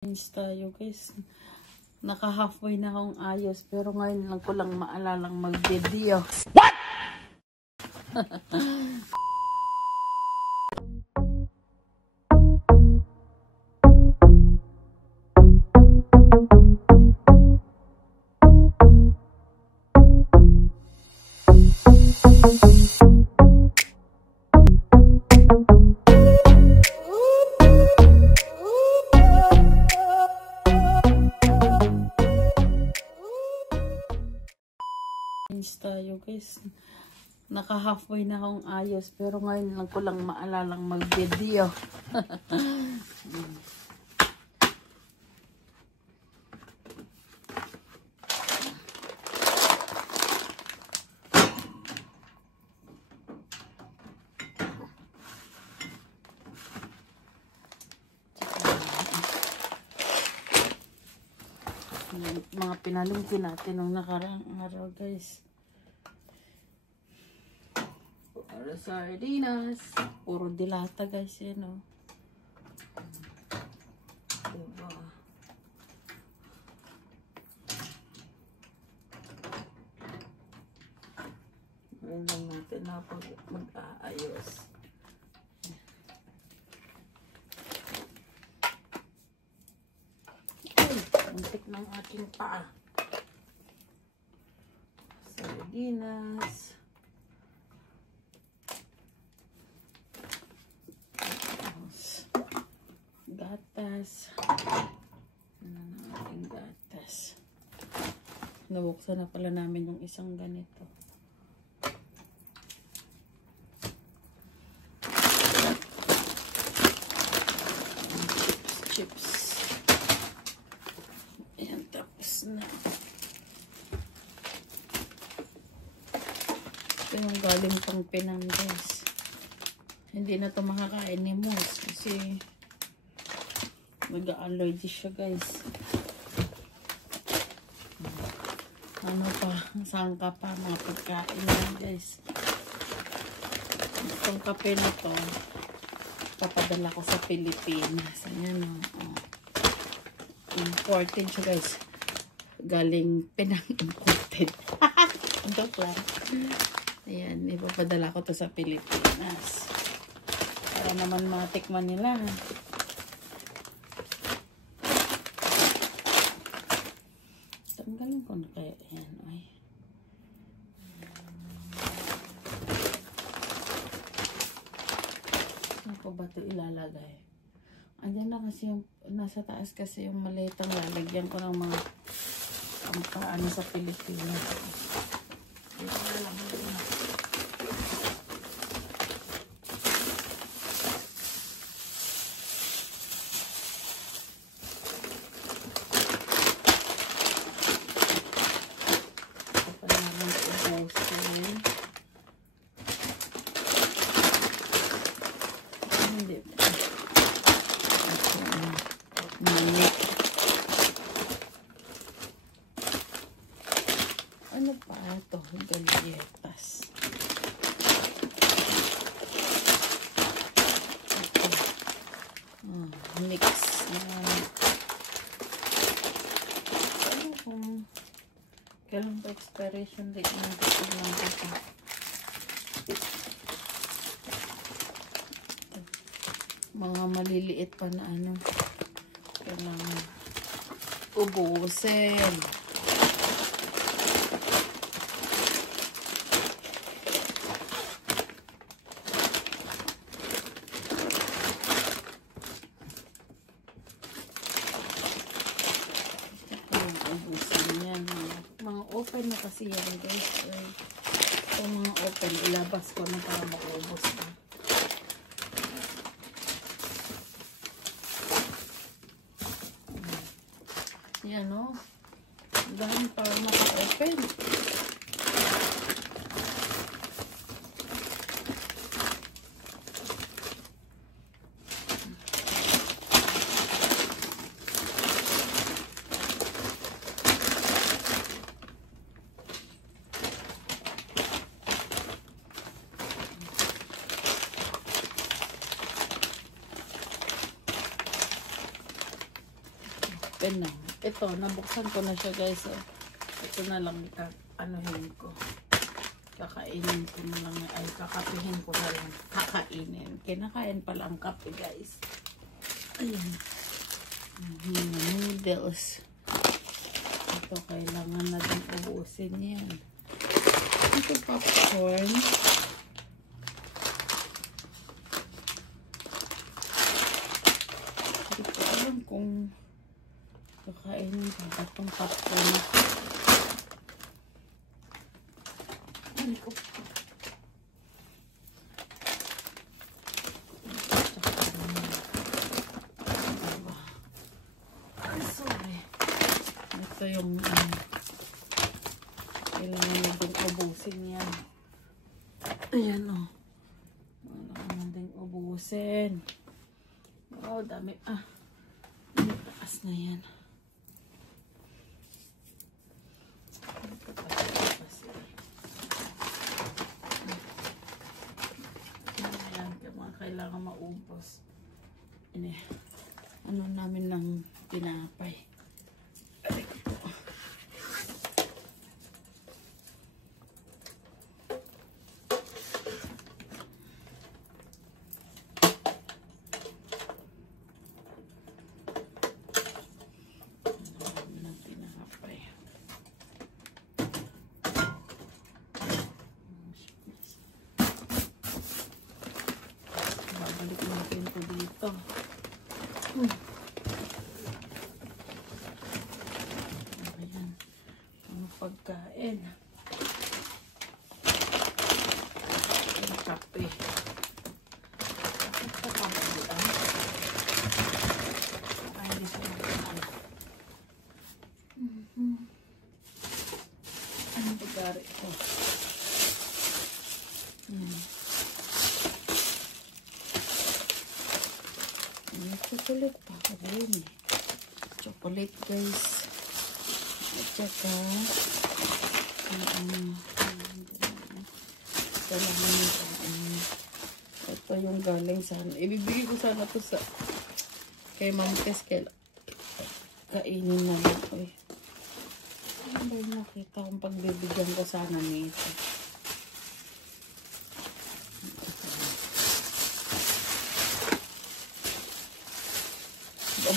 Tayo guys, naka halfway na akong ayos pero ngayon lang ko lang maalalang mag video. What? Tayo guys, naka halfway na akong ayos pero ngayon lang ko lang maalalang mag video. Mga pinalingkin natin nung nakaraang araw guys. Puro sardinas, puro dilata guys yan o. Diba? Ngayon lang natin na mag-aayos. Muntik ng aking paa. Sardinas. Gatas. Ano na ating gatas. Nabuksan na pala namin yung isang ganito. Chips. Ayan, tapos na. Ito yung galing pang Penang guys. Hindi na ito makakain ni Moose kasi mag-allergy siya guys. Ano pa, sangka pa mga pagkain yan guys. Itong kape na to papadala ko sa Pilipinas. Ayan o. Imported siya guys. Galing Penang imported. Joke lang. Ayan, ipapadala ko to sa Pilipinas. Para naman matikman nila. Tanggalin ko na kaya. Ayan, ay. Saan ko ba ito ilalagay? Andyan na kasi yung, nasa taas kasi yung malitang lalagyan ko ng mga paano sa Pilipinas. Ito na lang. Ano pa ito? Galletas. Mix na. Ano kung kailan pa expiration date ng ito? Mga maliliit pa na ano. Kailangan ubusin. Mga open na kasi yan guys. Kung mga open, ilabas ko na para maubos na. Yan o. Dahil para maka-open. Penang. Ito, nabuksan ko na siya guys. Oh. Ito na lang anuhin ko. Kakainin ko na lang. Ay, kakapihin ko na lang. Kakainin. Kinakain pala ang kape guys. Ayan. Noodles. Ito, kailangan na din ubusin yan. Ito, popcorn. Hindi ko alam kung kakainin ko ba itong popcorn. Ano ko po? Ito yung kailangan na din ubusin yan. Ayan o. Kailangan na din ubusin. Oh, dami. Taas na yan. Ayan, kailangan maubos. Ano namin ng tinapay. Balik natin ito dito. Ayan. Ang pagkain. Ang kape. Ito pa ba dito? Ay, hindi siya natin. Anong pagkari ito? Chocolate pa ako rin eh. Chocolate guys. At saka ito yung galing sana. Ibibigay ko sana to sa kay Ma'am Tess. Kainin na lang ko eh. Ano ba yung nakita kong pagbibigyan ko sana nito?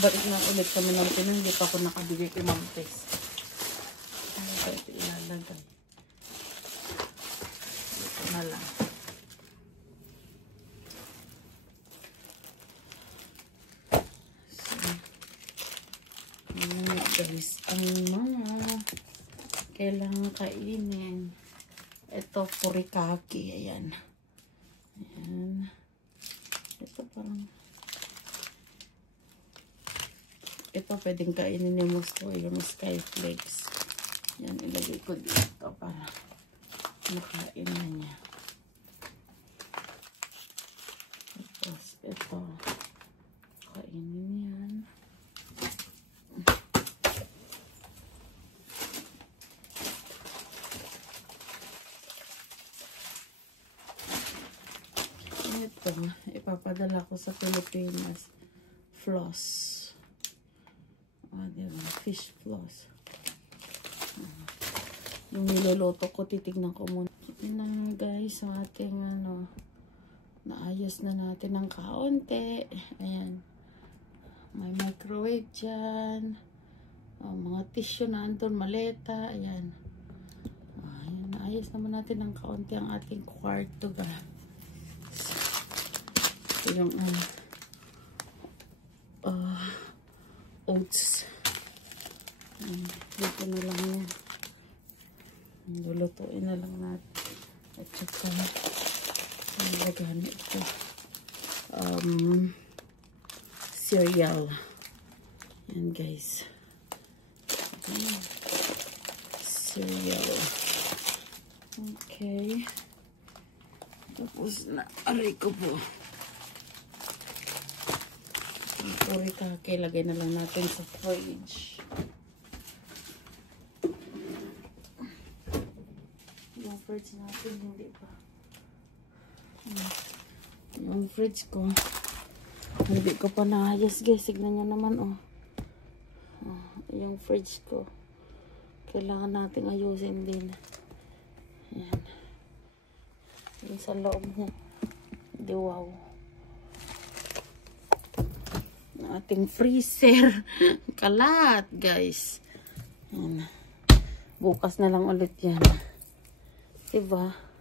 Balik na ulit kami ng Pinang. Hindi pa ako nakabigay kay Ma'am Tess. Ano ba ito ilalagay? Dito na lang. So, ayan guys. Ang mga kailangan kainin. Ito, furikake. Ayan. Ayan. Ito parang ito pwedeng kainin ni Musto, yung Skyflakes. Yan, ilagay ko dito para makain na niya. Tapos, ito. Kainin yan. Ito, ipapadala ko sa Pilipinas. Floss. Diba? Fish floss. Yung niluluto ko, titignan ko muna. Yun na guys, ang ating naayos na natin ng kaunti. Ayan. May microwave dyan. Mga tissue na andun, maleta. Ayan. Ayan. Naayos naman natin ng kaunti ang ating kwarto guys. Ito yung oats. Dito na lang yan. Lulutuin na lang natin. At saka nilagyan ito. Cereal. Yan guys. Cereal. Okay. Tapos na. Aray ko po. Furikake, lagay na lang natin sa fridge. Yung fridge natin, hindi pa. Yung fridge ko, hindi ko pa naayos guys. Signan nyo naman, oh. yung fridge ko. Kailangan nating ayusin din. Ayan. Yung sa loob niya. Di wow. Ating freezer. Kalat, guys. Ayan. Bukas na lang ulit yan. Diba?